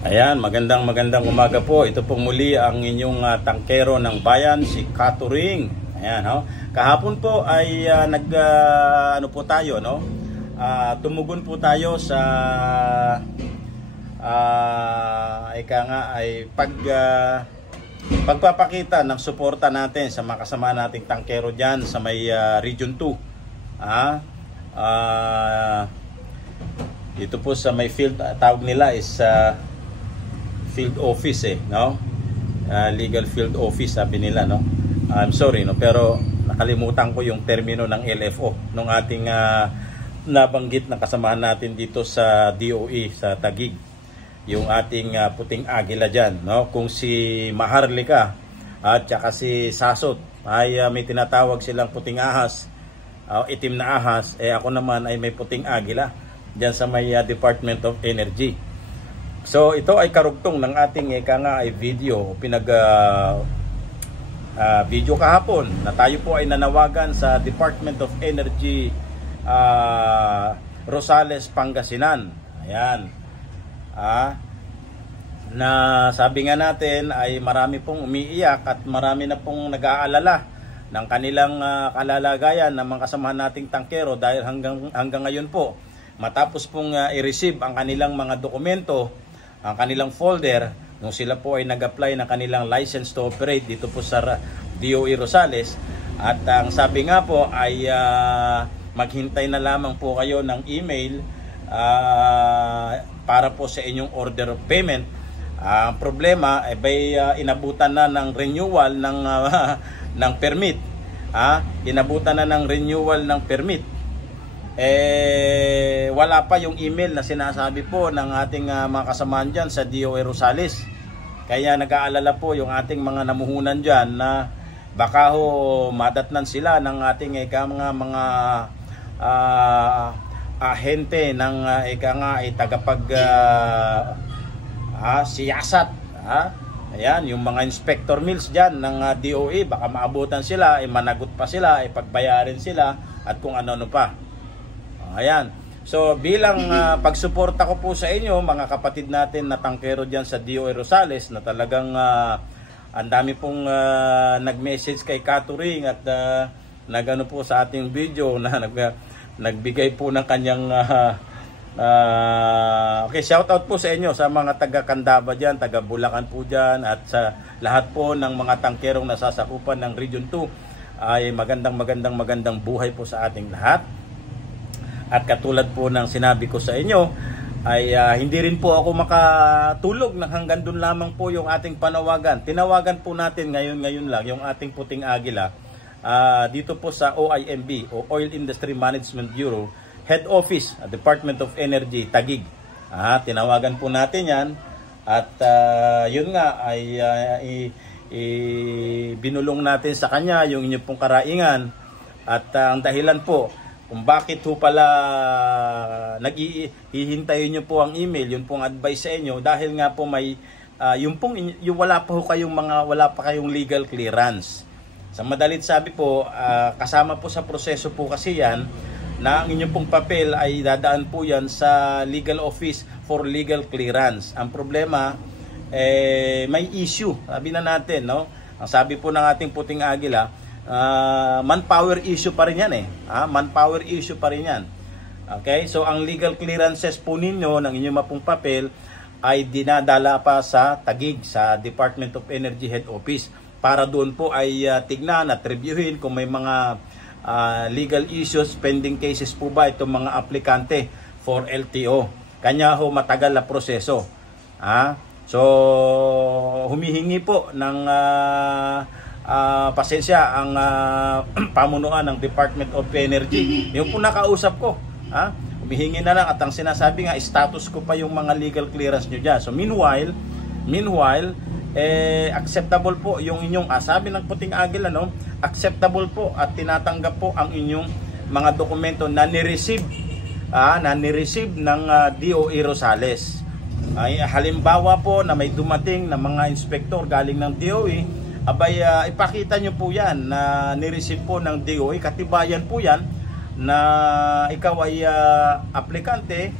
Ayan, magandang umaga po. Ito pong muli ang inyong tangkero ng bayan, si Katuring. Ayan, no? Kahapon po ay ano po tayo, no? Tumugon po tayo sa ika nga ay pagpapakita ng suporta natin sa mga kasama nating tangkero diyan sa may Region 2. Dito po sa may field, tawag nila is field office, no? Legal field office sabi nila, no? I'm sorry, no, pero nakalimutan ko yung termino ng LFO nung ating nabanggit na kasamahan natin dito sa DOE sa Taguig, yung ating puting agila diyan, no? Kung si Maharlika at saka si Sasot ay may tinatawag silang puting ahas, itim na ahas, ako naman ay may puting agila diyan sa may Department of Energy. So ito ay karugtong ng ating video video kahapon na tayo po ay nanawagan sa Department of Energy Rosales, Pangasinan. Ayan. Na sabi nga natin ay marami pong umiiyak at marami na pong nag-aalala ng kanilang kalalagayan ng mga kasamahan nating tangkero dahil hanggang ngayon po matapos pong i-receive ang kanilang mga dokumento, ang kanilang folder, nung sila po ay nag-apply ng kanilang license to operate dito po sa DOE Rosales. At ang sabi nga po ay maghintay na lamang po kayo ng email para po sa inyong order of payment. Ang problema ay inabutan na ng renewal ng permit. Inabutan na ng renewal ng permit. Wala pa yung email na sinasabi po ng ating mga kasamahan dyan sa DOE Rosales. Kaya nag-aalala po yung ating mga namuhunan dyan na baka ho madatnan sila ng ating mga ahente ng tagapag siyasat. Ayan, yung mga inspector mills dyan ng DOE, baka maabutan sila, managot pa sila, pagbayarin sila at kung ano-ano pa. Ayan. So bilang pagsuporta ko po sa inyo mga kapatid natin na tangkero diyan sa DOE Rosales na talagang ang dami pong nag-message kay Katuring at nagano po sa ating video na nagbigay po ng kanyang okay, shout out po sa inyo sa mga taga Candaba diyan, taga Bulacan po diyan at sa lahat po ng mga tangkerong nasasakupan ng Region 2 ay magandang buhay po sa ating lahat. At katulad po ng sinabi ko sa inyo, ay hindi rin po ako makatulog na hanggang doon lamang po yung ating panawagan. Tinawagan po natin ngayon lang yung ating puting agila dito po sa OIMB o Oil Industry Management Bureau Head Office, Department of Energy, Taguig. Tinawagan po natin yan at yun nga ay binulong natin sa kanya yung inyong pong karaingan at ang dahilan po kung bakit po pala naghihintayin nyo po ang email, yun pong advice sa inyo dahil nga po may yung wala pa kayong legal clearance. Sa madalit sabi po, kasama po sa proseso po kasi yan na ang inyong pong papel ay dadaan po yan sa legal office for legal clearance. Ang problema may issue, sabi na natin, no? Ang sabi po ng ating puting agila, manpower issue pa rin yan manpower issue pa rin yan. Okay, so ang legal clearances po ninyo ng inyong mapong papel ay dinadala pa sa Taguig, sa Department of Energy Head Office para doon po ay tignan at reviewin kung may mga legal issues, pending cases po ba itong mga aplikante for LTO. Kanya ho matagal na proseso. So humihingi po ng pasensya ang pamunuan ng Department of Energy. Yung po nakausap ko, humihingi na lang at ang sinasabi nga status ko pa yung mga legal clearance nyo dyan. So meanwhile acceptable po yung inyong sabi ng puting agila, no? Acceptable po at tinatanggap po ang inyong mga dokumento na ni-receive ng DOE Rosales. Halimbawa po na may dumating na mga inspector galing ng DOE, ipakita nyo po yan na ni-receive po ng DOE, katibayan po yan na ikaw ay aplikante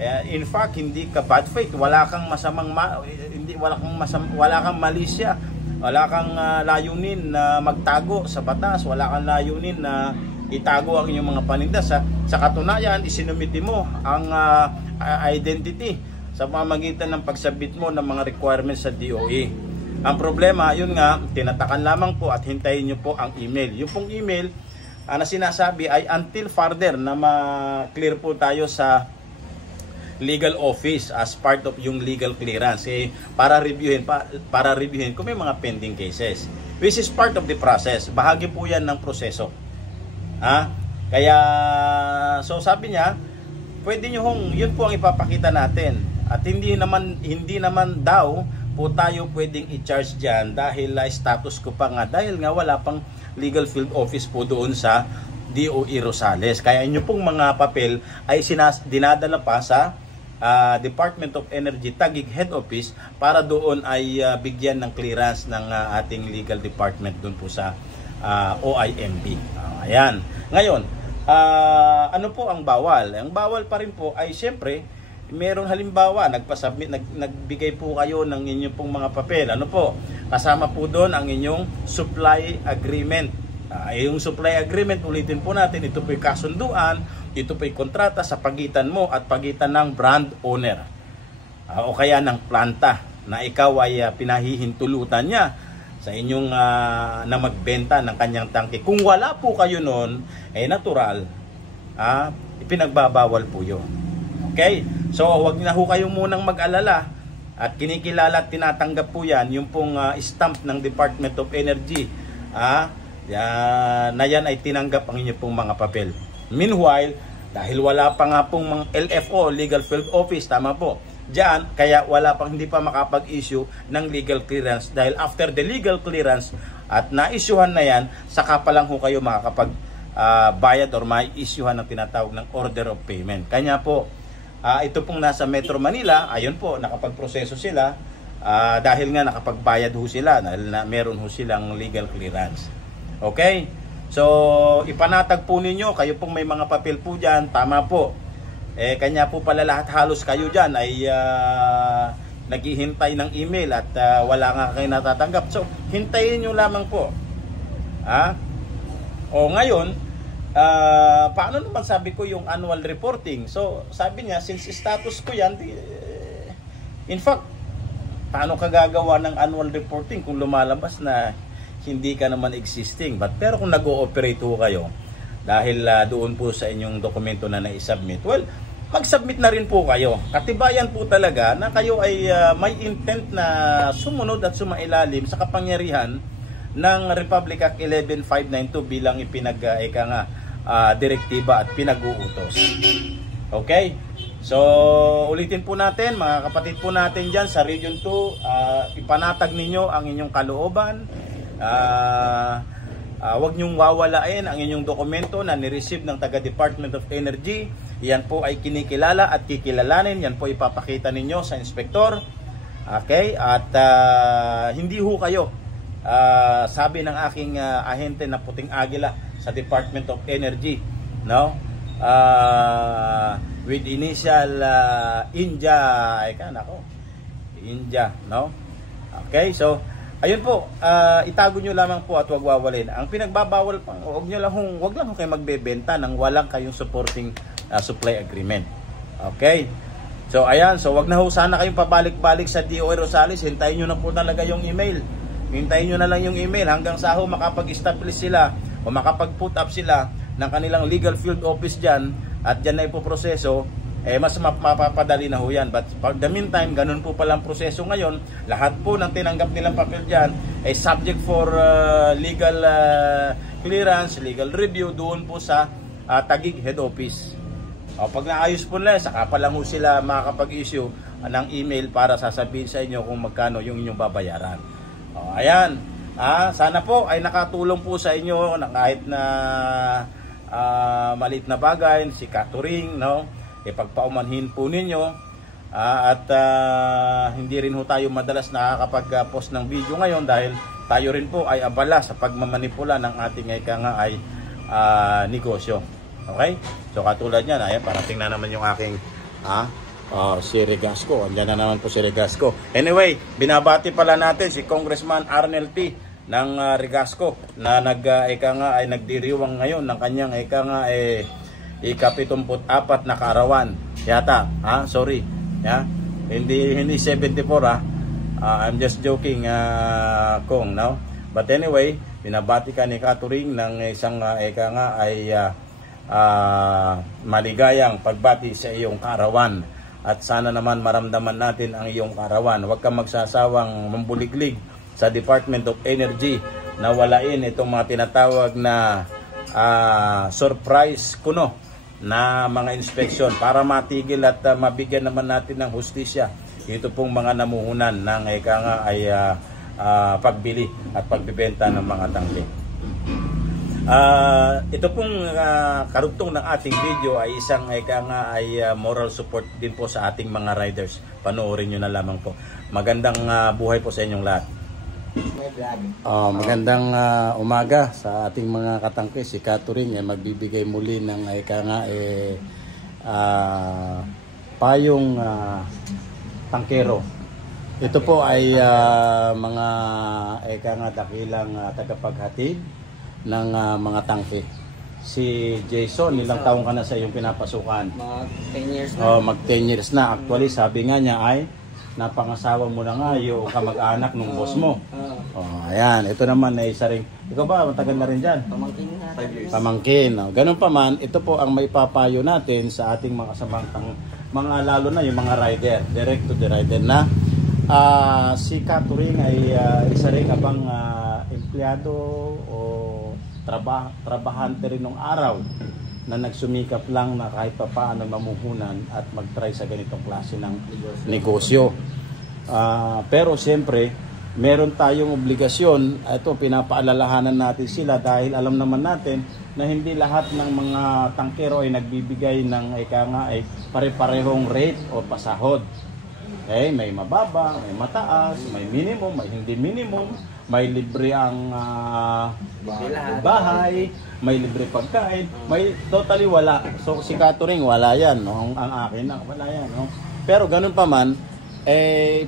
In fact, hindi ka bad faith, wala kang masamang wala kang malisya, wala kang layunin na magtago sa batas, wala kang layunin na itago ang inyong mga paninda. Sa katunayan, isinumiti mo ang identity sa pamamagitan ng pagsabit mo ng mga requirements sa DOE. Ang problema, yun nga, tinatakan lamang po at hintayin nyo po ang email. Yung pong email na sinasabi ay until further na ma-clear po tayo sa legal office as part of yung legal clearance para reviewin kung may mga pending cases, which is part of the process. Bahagi po yan ng proseso. Kaya so sabi niya, pwede nyo yun po ang ipapakita natin. At hindi naman daw po tayo pwedeng i-charge dyan dahil status ko pa nga, dahil nga wala pang legal field office po doon sa DOE Rosales. Kaya inyo pong mga papel ay dinadala pa sa Department of Energy Taguig Head Office para doon ay bigyan ng clearance ng ating legal department doon po sa OIMB. Ayan. Ngayon, ano po ang bawal? Ang bawal pa rin po ay siyempre, merong halimbawa, nagbigay po kayo ng inyong pong mga papel. Ano po? Kasama po doon ang inyong supply agreement. Yung supply agreement, ulitin po natin, ito po'y kasunduan, ito po'y kontrata sa pagitan mo at pagitan ng brand owner. O kaya ng planta na ikaw ay pinahihintulutan niya sa inyong na magbenta ng kanyang tangke. Kung wala po kayo noon, natural, ipinagbabawal po yun. Okay? So, wag na ho kayong munang mag-alala at kinikilala at tinatanggap po yan, yung pong stamp ng Department of Energy, na yan ay tinanggap ang inyong pong mga papel. Meanwhile, dahil wala pa nga pong mga LFO, Legal Field Office, tama po, diyan, kaya hindi pa makapag-issue ng legal clearance. Dahil after the legal clearance at na-issuehan na yan, saka pa lang ho kayo makakapag-bayad or ma-issuehan ng tinatawag ng order of payment. Kanya po, ito pong nasa Metro Manila, ayun po, nakapag-proseso sila dahil nga nakapagbayad ho sila, dahil meron ho silang legal clearance. Okay? So, ipanatag po ninyo, kayo pong may mga papel po dyan, tama po. Kanya po pala lahat halos kayo dyan ay naghihintay ng email at wala nga kayo natatanggap. So, hintayin nyo lamang po. O ngayon, paano naman sabi ko yung annual reporting? So, sabi niya, since status ko yan, in fact, paano ka gagawa ng annual reporting kung lumalabas na hindi ka naman existing? Pero kung nag-ooperate ho kayo, dahil doon po sa inyong dokumento na na-submit, well, mag-submit na rin po kayo. Katibayan po talaga na kayo ay may intent na sumunod at sumailalim sa kapangyarihan ng Republic Act 11592 bilang direktiba at pinag-uutos. Okay? So, ulitin po natin, mga kapatid po natin dyan sa Region 2, ipanatag ninyo ang inyong kalooban. Huwag niyong wawalain ang inyong dokumento na nireceive ng taga-Department of Energy. Yan po ay kinikilala at kikilalanin. Yan po ipapakita ninyo sa inspektor. Okay? At hindi ho kayo, sabi ng aking ahente na puting agila sa Department of Energy, no? With initial India, India, no? Okay? So, ayun po, itago nyo lamang po at huwag wawalin. Ang pinagbabawal pa, wag lang kayo magbebenta nang walang kayong supporting supply agreement. Okay? So ayan, so wag na ho sana kayong pabalik-balik sa DOE Rosales. Hintayin nyo na po talaga yung email. Hintayin nyo na lang yung email hanggang sa ho makapag-establish sila o makapag-put up sila ng kanilang legal field office dyan at dyan na ipoproseso. Mas mapapadali na ho yan. But for the meantime, ganun po palang proseso ngayon. Lahat po ng tinanggap nilang papel dyan ay subject for legal clearance, legal review doon po sa Taguig Head Office. Pag naayos po nila, saka pa lang ho sila makakapag-issue ng email para sasabihin sa inyo kung magkano yung inyong babayaran. Ayan. Sana po ay nakatulong po sa inyo na kahit na maliit na bagay, si Katuring, no? Ipagpaumanhin po ninyo at hindi rin ho tayo madalas nakakapag-post ng video ngayon dahil tayo rin po ay abala sa pagmamanipula ng ating negosyo. Okay? So katulad niyan, ayan, parating na naman yung aking Si Regasco, andyan na naman po si Regasco. Anyway, binabati pala natin si Congressman Arnel T. ng Regasco na ay nagdiriwang ngayon ng kanyang ika-74 na kaarawan. Yata, sorry. Hindi 74 I'm just joking, Kong, no? But anyway, binabati ka ni Katuring ng isang maligayang pagbati sa iyong kaarawan. At sana naman maramdaman natin ang iyong kaarawan. Huwag kang magsasawang mambuliglig sa Department of Energy na walain itong mga tinatawag na surprise kuno na mga inspeksyon para matigil at mabigyan naman natin ng hustisya ito pong mga namuhunan ng pagbili at pagbibenta ng mga tangke. Ito pong karugtong ng ating video ay isang moral support din po sa ating mga riders. Panoorin nyo na lamang po. Magandang buhay po sa inyong lahat. Magandang umaga sa ating mga katangke. Si Katuring ay magbibigay muli ng payong tangkero. Ito po ay mga dakilang tagapaghatid ng mga tangke. Si Jason, ilang taong ka na sa iyong pinapasukan? Mag 10 years na. Mag 10 years na. Actually, sabi nga niya ay napangasawa mo na nga yung kamag-anak ng boss mo. Ayan, ito naman ay isa rin. Ikaw ba, matagal na rin dyan? Pamangkin na. 5 years. Pamangkin. Ganun pa man, ito po ang maipapayo natin sa ating mga kasamang mga lalo na yung mga rider, direct to the rider na si Katuring ay isa rin abang empleyado o trabahante rin ng araw na nagsumikap lang na kahit pa paano mamuhunan at mag-try sa ganitong klase ng negosyo. Pero siyempre, meron tayong obligasyon. Ito, pinapaalalahanan natin sila dahil alam naman natin na hindi lahat ng mga tangkero ay nagbibigay ng pare-parehong rate o pasahod. May mababa, may mataas, may minimum, may hindi minimum, may libre ang bahay, may libre pagkain, may totally wala. So si Katuring wala yan, no? Ang akin na wala yan, no? Pero ganun pa man,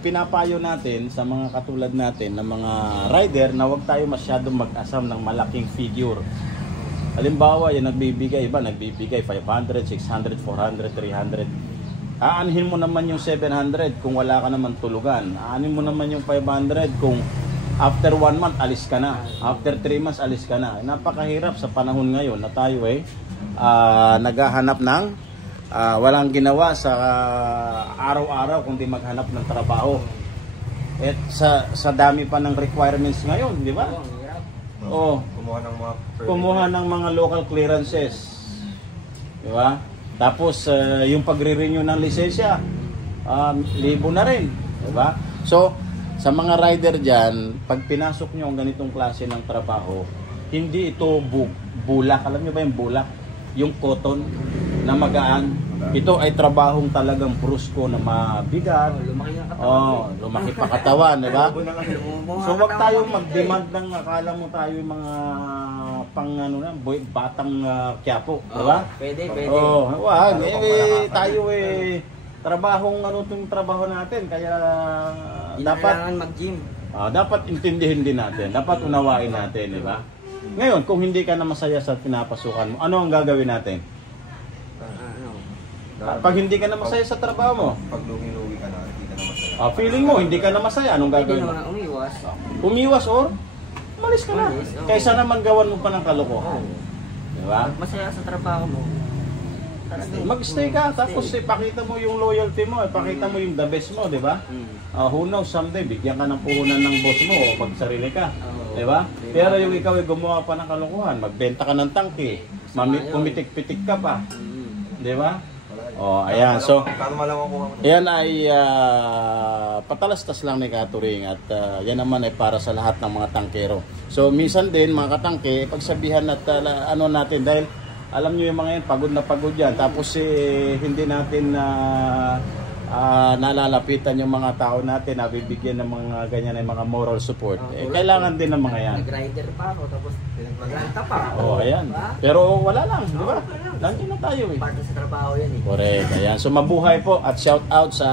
pinapayo natin sa mga katulad natin na mga rider na huwag tayo masyadong mag-asam ng malaking figure. Halimbawa, yung nagbibigay 500, 600, 400, 300. Aanhin mo naman yung 700 kung wala ka naman tulugan. Aanhin mo naman yung 500 kung after 1 month alis ka na. After 3 months alis ka na. Napakahirap sa panahon ngayon na tayo naghahanap ng walang ginawa sa araw-araw kundi maghanap ng trabaho. At sa dami pa ng requirements ngayon, di ba? Kumuha ng mga local clearances. Di ba? Tapos yung pagre-renew ng lisensya, libo na rin, di ba? So, sa mga rider diyan, pag pinasok niyo ang ganitong klase ng trabaho, hindi ito bulak. Alam niyo ba yung bulak? Yung cotton na magaan. Ito ay trabahong talagang brusko na mabigat. Lumaki pa katawan, di ba? So, wag tayong mag-demand ng akala mo tayo yung mga batang Quiapo, di ba? Pwede. Tayo trabahong itong trabaho natin, kaya dapat mag-gym. Dapat intindihin din natin, dapat unawain natin, di ba? Ngayon, kung hindi ka na masaya sa pinapasukan mo, ano ang gagawin natin? Pag hindi ka na masaya sa trabaho mo, pag lugi-lugi ka na, hindi ka na masaya. Feeling mo hindi ka na masaya, anong gagawin mo? Umiwas. Umiwas or umalis ka na. Kaysa naman gawan mo pa ng kalokohan. Di ba? Masaya sa trabaho mo. Mag-stay ka, tapos ipakita mo yung loyalty mo, ipakita mo yung the best mo, di ba? Who knows, someday bigyan ka ng puhunan ng boss mo o pag sarili ka. Di ba? Pero yung ikaw ay gumawa pa ng kalokohan, magbenta ka ng tangke, pumitik-pitik ka pa. Di ba? Ayan. So, yan ay patalastas lang ni Katuring at yan naman ay para sa lahat ng mga tangkero. So, minsan din mga katangke, pagsabihan at natin dahil alam nyo yung mga yan, pagod na pagod yan. Tapos hindi natin nalalapitan yung mga tao natin na bibigyan ng mga ganyan ng mga moral support. Kailangan din ng mga yan. Nag-rider pa ako, tapos magranta pa. Ayan. Pero wala lang, di ba? Nandiyan na tayo eh. Parte sa trabaho yan eh. Correct. Ayan. So mabuhay po at shout out sa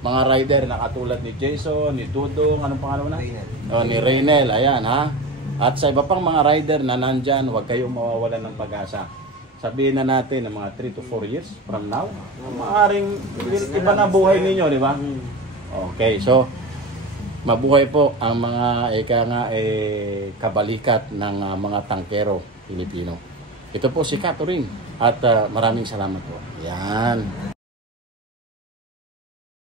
mga rider na katulad ni Jason, ni Dudong, anong pangalan mo na? Reynel. Oh, ni Reynel. Ayan ha. At sa iba pang mga rider na nandyan, huwag kayong mawawalan ng pag-asa. Sabihin na natin ng mga 3 to 4 years from now, maaaring iba na buhay ninyo, di ba? Okay, so mabuhay po ang mga kabalikat ng mga tangkero Pilipino. Ito po si Catherine at maraming salamat po. Yan.